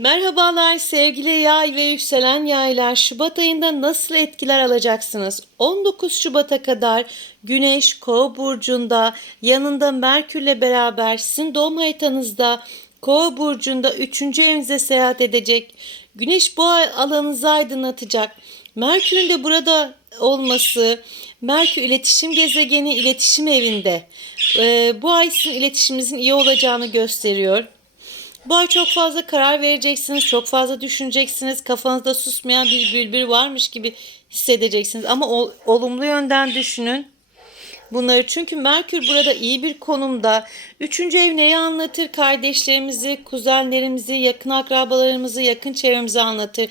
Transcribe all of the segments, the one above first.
Merhabalar sevgili yay ve yükselen yaylar. Şubat ayında nasıl etkiler alacaksınız? 19 Şubat'a kadar Güneş Kova burcunda, yanında Merkürle beraber sizin doğum haritanızda Kova burcunda 3. evinize seyahat edecek. Güneş bu ay alanınızı aydınlatacak. Merkür'ün de burada olması, Merkür iletişim gezegeni iletişim evinde. Ee, bu ay sizin iletişiminizin iyi olacağını gösteriyor. Bu ay çok fazla karar vereceksiniz, çok fazla düşüneceksiniz. Kafanızda susmayan bir bülbül varmış gibi hissedeceksiniz. Ama ol- olumlu yönden düşünün bunları. Çünkü Merkür burada iyi bir konumda. Üçüncü ev neyi anlatır? Kardeşlerimizi, kuzenlerimizi, yakın akrabalarımızı, yakın çevremizi anlatır.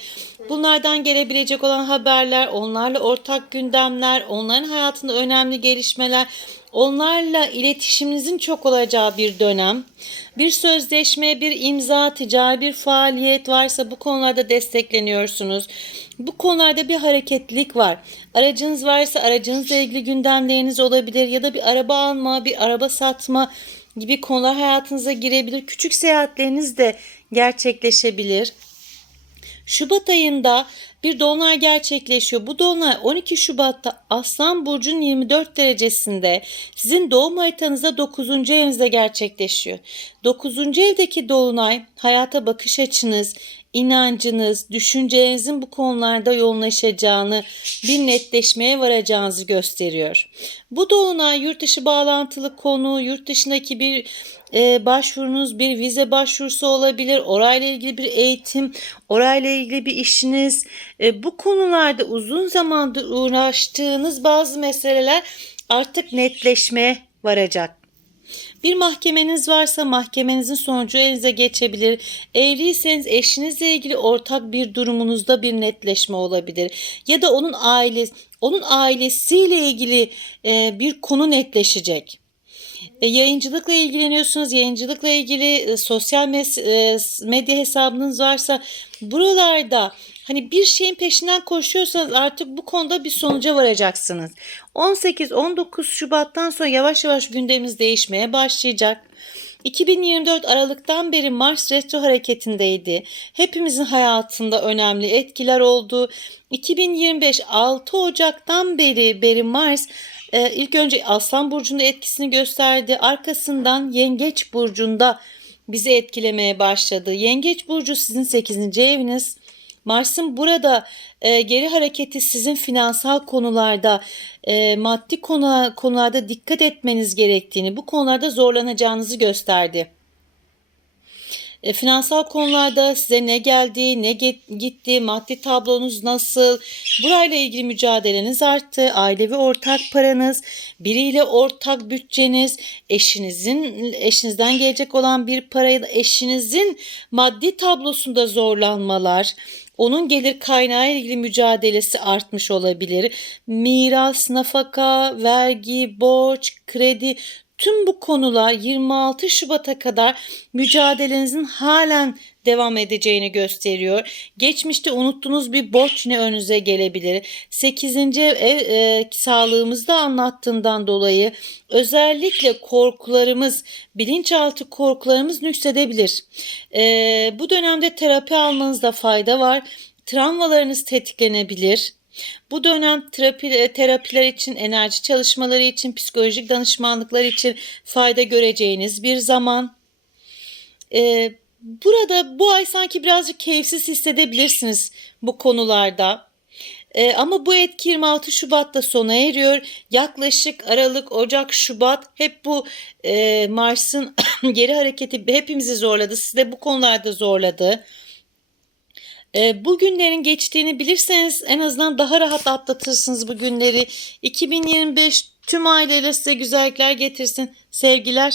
Bunlardan gelebilecek olan haberler, onlarla ortak gündemler, onların hayatında önemli gelişmeler, onlarla iletişiminizin çok olacağı bir dönem. Bir sözleşme, bir imza, ticari bir faaliyet varsa bu konularda destekleniyorsunuz. Bu konularda bir hareketlilik var. Aracınız varsa aracınızla ilgili gündemleriniz olabilir ya da bir araba alma, bir araba satma gibi konular hayatınıza girebilir. Küçük seyahatleriniz de gerçekleşebilir. Şubat ayında bir dolunay gerçekleşiyor. Bu dolunay 12 Şubat'ta Aslan Burcu'nun 24 derecesinde sizin doğum haritanızda 9. evinizde gerçekleşiyor. 9. evdeki dolunay hayata bakış açınız, inancınız, düşüncelerinizin bu konularda yoğunlaşacağını, bir netleşmeye varacağınızı gösteriyor. Bu dolunay yurt dışı bağlantılı konu, yurt dışındaki bir e, başvurunuz, bir vize başvurusu olabilir, orayla ilgili bir eğitim, orayla ilgili bir işiniz. E, bu konularda uzun zamandır uğraştığınız bazı meseleler artık netleşmeye varacak. Bir mahkemeniz varsa mahkemenizin sonucu elinize geçebilir. Evliyseniz eşinizle ilgili ortak bir durumunuzda bir netleşme olabilir. Ya da onun ailesi, onun ailesiyle ilgili e, bir konu netleşecek. E, yayıncılıkla ilgileniyorsunuz. Yayıncılıkla ilgili e, sosyal e, medya hesabınız varsa buralarda hani bir şeyin peşinden koşuyorsanız artık bu konuda bir sonuca varacaksınız. 18-19 Şubat'tan sonra yavaş yavaş gündemimiz değişmeye başlayacak. 2024 Aralık'tan beri Mars retro hareketindeydi. Hepimizin hayatında önemli etkiler oldu. 2025 6 Ocak'tan beri beri Mars e, ilk önce Aslan burcunda etkisini gösterdi. Arkasından Yengeç burcunda bizi etkilemeye başladı. Yengeç burcu sizin 8. eviniz. Mars'ın burada e, geri hareketi sizin finansal konularda, e, maddi konu, konularda dikkat etmeniz gerektiğini, bu konularda zorlanacağınızı gösterdi. E, finansal konularda size ne geldi, ne gitti, maddi tablonuz nasıl, burayla ilgili mücadeleniz arttı, ailevi ortak paranız, biriyle ortak bütçeniz, eşinizin eşinizden gelecek olan bir parayı eşinizin maddi tablosunda zorlanmalar, onun gelir kaynağı ilgili mücadelesi artmış olabilir. Miras, nafaka, vergi, borç, kredi Tüm bu konular 26 Şubat'a kadar mücadelenizin halen devam edeceğini gösteriyor. Geçmişte unuttuğunuz bir borç yine önünüze gelebilir. 8. ev e, sağlığımızda anlattığından dolayı özellikle korkularımız, bilinçaltı korkularımız nüksedebilir. E, bu dönemde terapi almanızda fayda var. Travmalarınız tetiklenebilir. Bu dönem terapi, terapiler için, enerji çalışmaları için, psikolojik danışmanlıklar için fayda göreceğiniz bir zaman. Ee, burada bu ay sanki birazcık keyifsiz hissedebilirsiniz bu konularda. Ee, ama bu etki 26 Şubat'ta sona eriyor. Yaklaşık Aralık, Ocak, Şubat hep bu e, Mars'ın geri hareketi hepimizi zorladı. Sizi de bu konularda zorladı. E, bu günlerin geçtiğini bilirseniz en azından daha rahat atlatırsınız bu günleri. 2025 tüm aileyle size güzellikler getirsin. Sevgiler.